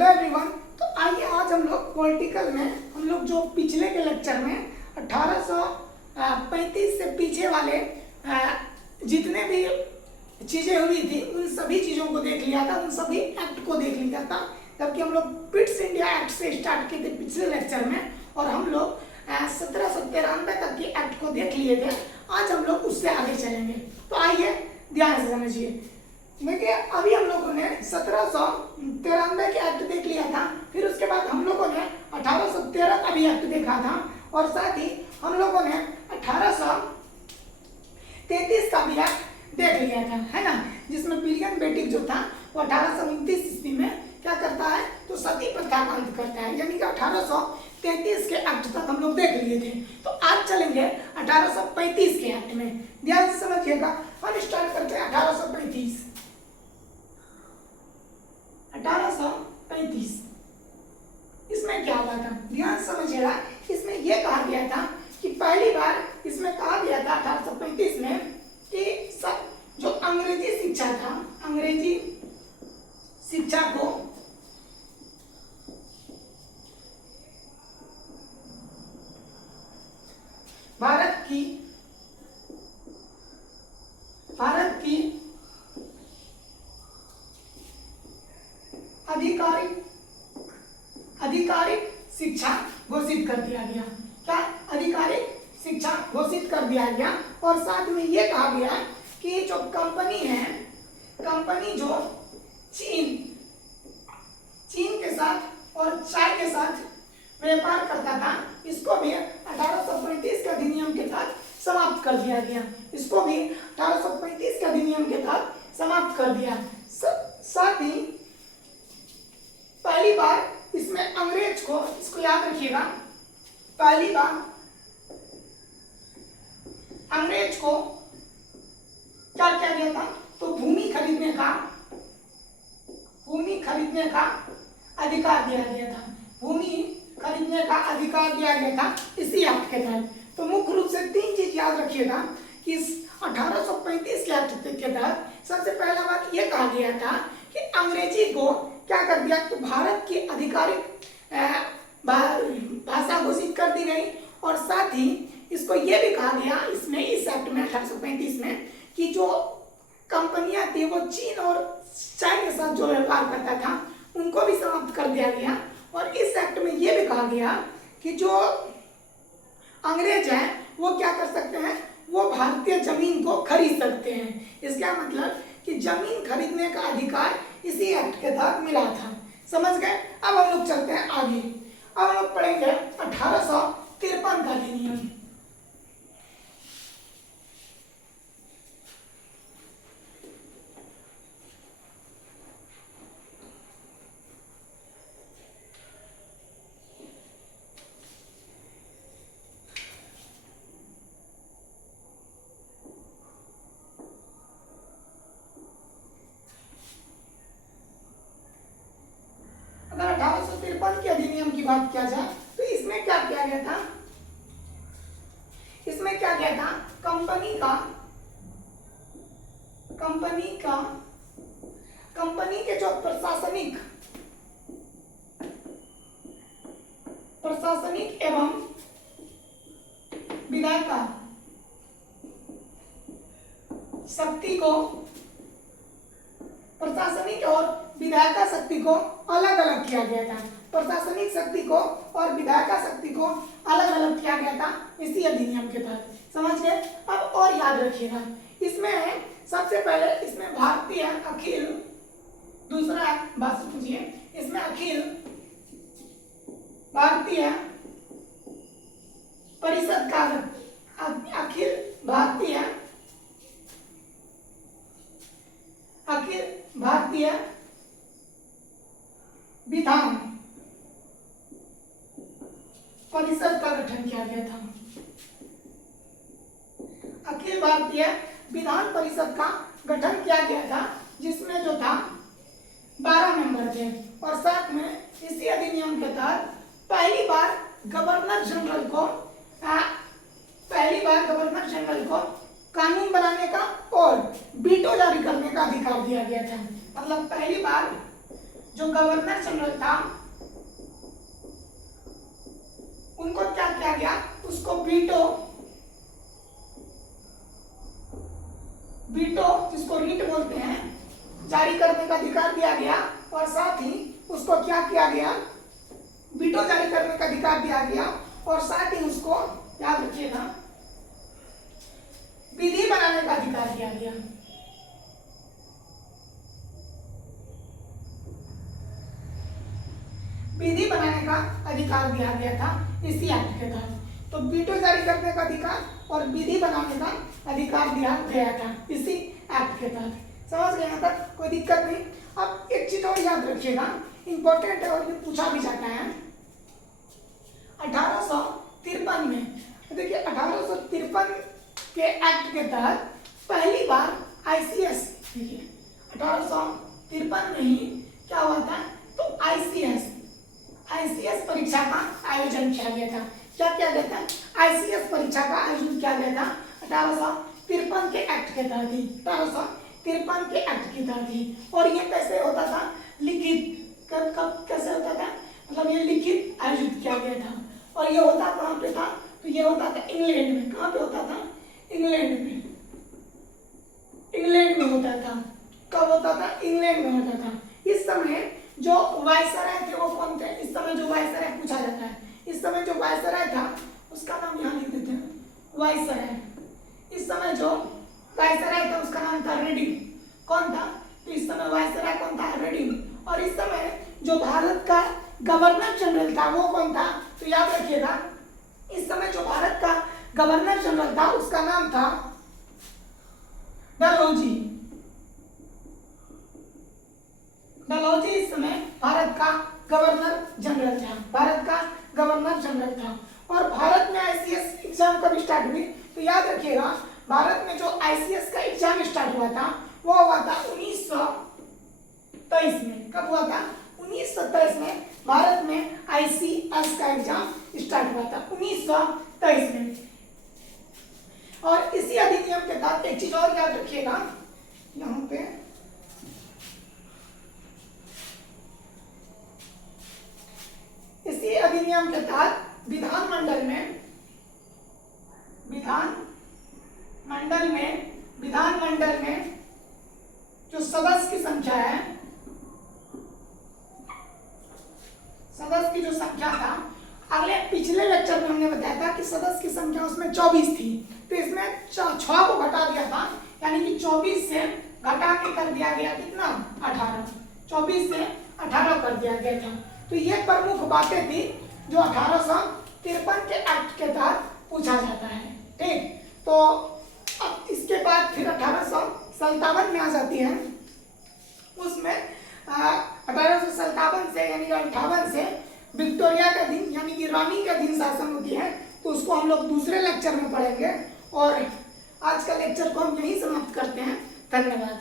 Hello everyone. तो आइए आज हम लोग पॉलिटिकल में हम लोग जो पिछले के लेक्चर में 1835 से पीछे वाले जितने भी चीज़ें हुई थी उन सभी चीज़ों को देख लिया था, उन सभी एक्ट को देख लिया था। जबकि हम लोग पिट्स इंडिया एक्ट से स्टार्ट किए थे पिछले लेक्चर में और हम लोग 1793 तक के एक्ट को देख लिए थे। आज हम लोग उससे आगे चलेंगे। तो आइए ध्यान से समझिए। देखिए अभी हम लोगों ने 1793 के एक्ट देख लिया था, फिर उसके बाद हम लोगों ने 1813 का भी एक्ट देखा था और साथ ही हम लोगों ने 1833 का भी एक्ट देख लिया था, है ना, जिसमें पिलियन बेटिक जो था वो 1829 ईस्वी में क्या करता है तो सती प्रथा का अंत करता है, यानी कि 1833 के एक्ट तक हम लोग देख लिए थे। तो आज चलेंगे 1835 के एक्ट में, ध्यान से समझिएगा। हम स्टार्ट करते हैं 1835। इसमें क्या हुआ था ध्यान समझिएगा। इसमें यह कहा गया था कि पहली बार इसमें कहा गया था 1835 में कि सब जो अंग्रेजी शिक्षा था, अंग्रेजी शिक्षा को भारत की आधिकारिक शिक्षा घोषित कर दिया गया। क्या आधिकारिक शिक्षा घोषित कर दिया गया और साथ में ये कहा गया कि जो कंपनी है, कंपनी जो चीन के साथ और चाय के साथ व्यापार करता था, इसको भी 1835 के अधिनियम के तहत समाप्त कर दिया गया। इसको भी 1835 के अधिनियम के तहत समाप्त कर दिया। साथ ही पहली बार इसमें अंग्रेज को, इसको याद रखिएगा, पहली बार अंग्रेज को क्या किया गया था तो भूमि खरीदने का अधिकार दिया गया था। भूमि खरीदने का अधिकार दिया गया था इसी एक्ट के तहत। तो मुख्य रूप से तीन चीज याद रखिएगा कि इस 1835 के एक्ट के तहत सबसे पहला बात यह कहा गया था कि अंग्रेजी को क्या कर दिया तो भारत की आधिकारिक भाषा घोषित कर दी गई और साथ ही इसको यह भी कहा गया इसमें, इस एक्ट में 1835 में, कि जो कंपनियां थी वो चीन और चाय के साथ जो व्यापार करता था उनको भी समाप्त कर दिया गया। और इस एक्ट में यह भी कहा गया कि जो अंग्रेज हैं वो क्या कर सकते हैं, वो भारतीय जमीन को खरीद सकते हैं। इसका मतलब कि जमीन खरीदने का अधिकार इसी एक्ट के तहत मिला था। समझ गए। अब हम लोग चलते हैं आगे। अब हम लोग पढ़ेंगे 1853 का अधिनियम। अगर 1853 के अधिनियम की बात किया जाए तो इसमें क्या किया गया था, इसमें क्या किया था, कंपनी के जो प्रशासनिक एवं विधायिका शक्ति को, प्रशासनिक और विधायिका शक्ति को अलग अलग किया गया था। प्रशासनिक शक्ति को और विधायिका शक्ति को अलग अलग किया गया था इसी अधिनियम के तहत। समझ गए। अब और याद रखिएगा, इसमें सबसे पहले इसमें भारतीय अखिल, दूसरा बात समझिए, इसमें अखिल भारतीय परिषद का, अखिल भारतीय विधान परिषद का गठन किया गया था। अखिल भारतीय विधान परिषद का गठन किया गया था, जिसमें जो था 12 मेंबर थे और साथ में इसी अधिनियम के तहत पहली बार गवर्नर जनरल को कानून बनाने का और वीटो जारी करने का अधिकार दिया गया था। मतलब पहली बार जो गवर्नर जनरल था उनको क्या किया गया, उसको वीटो जिसको रीट बोलते हैं, जारी करने का अधिकार दिया गया। और साथ ही उसको क्या किया गया, वीटो जारी करने का अधिकार दिया गया। और साथ ही उसको याद रखिएगा विधि बनाने का अधिकार दिया गया। विधि बनाने का अधिकार दिया गया था इसी एक्ट के तहत। तो वीटो जारी करने का अधिकार और विधि बनाने का अधिकार दिया गया था इसी एक्ट के तहत। समझ गए यहाँ तक, कोई दिक्कत नहीं। अब एक चीज और याद रखिएगा, इंपॉर्टेंट है और ये पूछा भी जाता है 1853 में। देखिए 1853 के एक्ट के तहत पहली बार आईसीएस, देखिए 1853 में ही क्या हुआ था, तो आईसीएस परीक्षा का आयोजन किया गया था। क्या किया गया था, आईसीएस परीक्षा का आयोजन किया गया था 1853 के एक्ट के तहत ही, 1853 के एक्ट के तहत ही। और ये कैसे होता था, लिखित, कब कैसे होता था, मतलब ये लिखित आयोजित किया गया था। और ये होता कहाँ पे था, तो ये होता था इंग्लैंड में। कहाँ पे होता था, इंग्लैंड में होता था। कब होता था, इंग्लैंड में होता था। इस समय जो वायसराय थे वो कौन थे, इस समय जो वायसराय पूछा जाता है, इस समय जो वायसराय था उसका नाम यहाँ लिख देते हैं, वायसराय। इस समय जो वायसराय था उसका नाम था रेडिंग। कौन था, तो इस समय वायसराय कौन था, रेडिंग। और इस समय जो भारत का गवर्नर जनरल था वो कौन था, तो याद रखिएगा इस समय जो भारत का गवर्नर जनरल था उसका नाम था डलहौजी। इस समय भारत का गवर्नर जनरल था, और भारत में आईसीएस एग्जाम कब स्टार्ट हुई, तो याद रखिएगा भारत में जो आईसीएस का एग्जाम स्टार्ट हुआ था वो हुआ था 1923 में। कब हुआ था, 1923 में भारत में आईसीएस का एग्जाम स्टार्ट हुआ था 1923 में। और इसी अधिनियम के तहत एक चीज और याद रखिएगा, यहाँ पे इसी अधिनियम के तहत विधानमंडल में जो सदस्य की संख्या है, सदस्य की जो संख्या था, पिछले लेक्चर में हमने बताया था कि सदस्य की संख्या उसमें 24 थी, तो इसमें 6 को घटा दिया था, यानी कि 24 से घटा के कर दिया गया कितना, 18। 24 से 18 कर दिया गया था। तो ये प्रमुख बातें थी जो 1853 के एक्ट के तहत पूछा जाता है। ठीक, तो अब इसके बाद फिर 1857 में आ जाती है। उसमें 1857 से यानी 58 से विक्टोरिया का दिन यानी कि रानी का दिन शासन होती है, तो उसको हम लोग दूसरे लेक्चर में पढ़ेंगे। और आज का लेक्चर को हम यहीं समाप्त करते हैं। धन्यवाद।